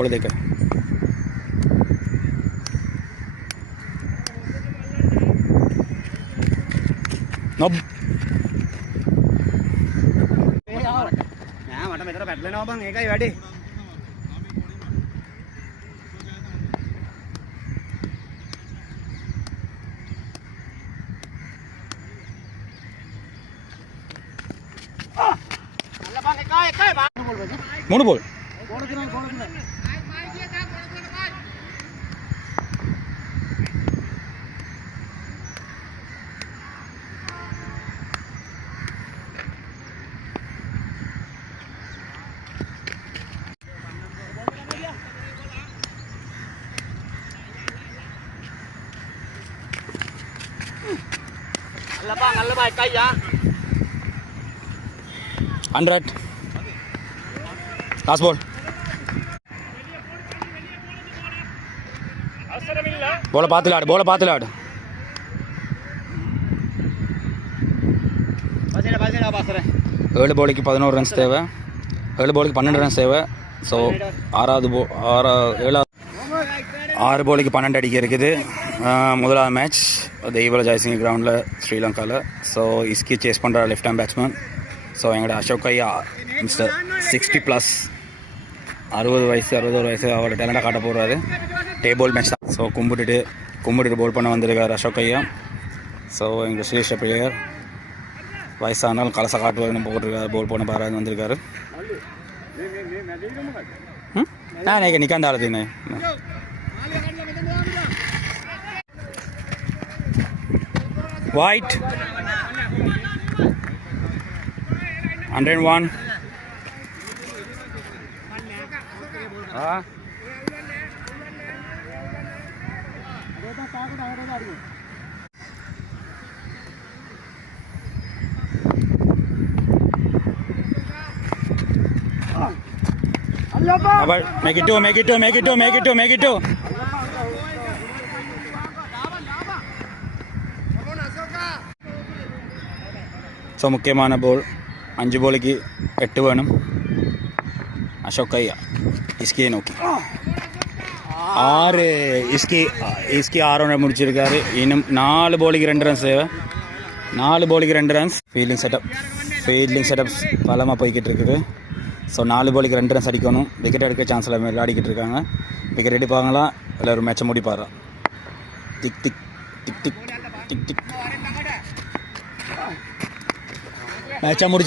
ball देखा नब මට මෙතන පැටලෙනවා බං ඒකයි වැඩේ மூணு போல் நல்ல பாய் கையா 100 last ball bola paathilaadu basera 7 bowlக்கு 11 runs தேவை 7 bowlக்கு 12 runs தேவை ஸோ 6 bowlக்கு 12 அடிக்க இருக்குது முதலாவது மேட்ச் தெய்வல ஜெயசிங் கிரவுண்டில் ஸ்ரீலங்காவில் ஸோ இஸ்கி சேஸ் பண்ணுற லெஃப்ட் ஹேண்ட் பேட்ஸ்மேன் ஸோ எங்களோட அசோக் ஐயா மிஸ்டர் 60+ 61 வயசு அவரோட டேலண்டாக காட்ட போகிறாரு டேபிள் மேட்ச் தான் ஸோ கும்பிட்டுட்டு போல் பண்ண வந்திருக்காரு அசோக் ஐயா ஸோ எங்கள் ஸ்ரீஷ பிளேயர் வயசானாலும் கலசை காட்டுவாருன்னு போட்டிருக்காரு போல் பண்ண பாராது வந்திருக்காரு நிற்காண்ட ஆளுதுண்ணே White 101 make it two so முக்கியமான போல் 5 bowlக்கு 8 வேணும் அசோக் ஐயா இஸ்கியை நோக்கி 6 இஸ்கி 6 ரன் முடிச்சிருக்காரு இன்னும் 4 bowlக்கு 2 runs தேவை 4 bowlக்கு 2 runs ஃபீல்டிங் செட்டப் பலமாக போய்கிட்டு இருக்குது ஸோ 4 bowlக்கு 2 runs அடிக்கணும் விக்கெட் எடுக்க சான்ஸில் விளையாடிக்கிட்டு இருக்காங்க விக்கெட் எடுப்பாங்களா இல்லை ஒரு மேட்சை முடிப்பாரா டிக் டிக் டிக் டிக் டிக் டிக் மேட்சாக முடிச்சு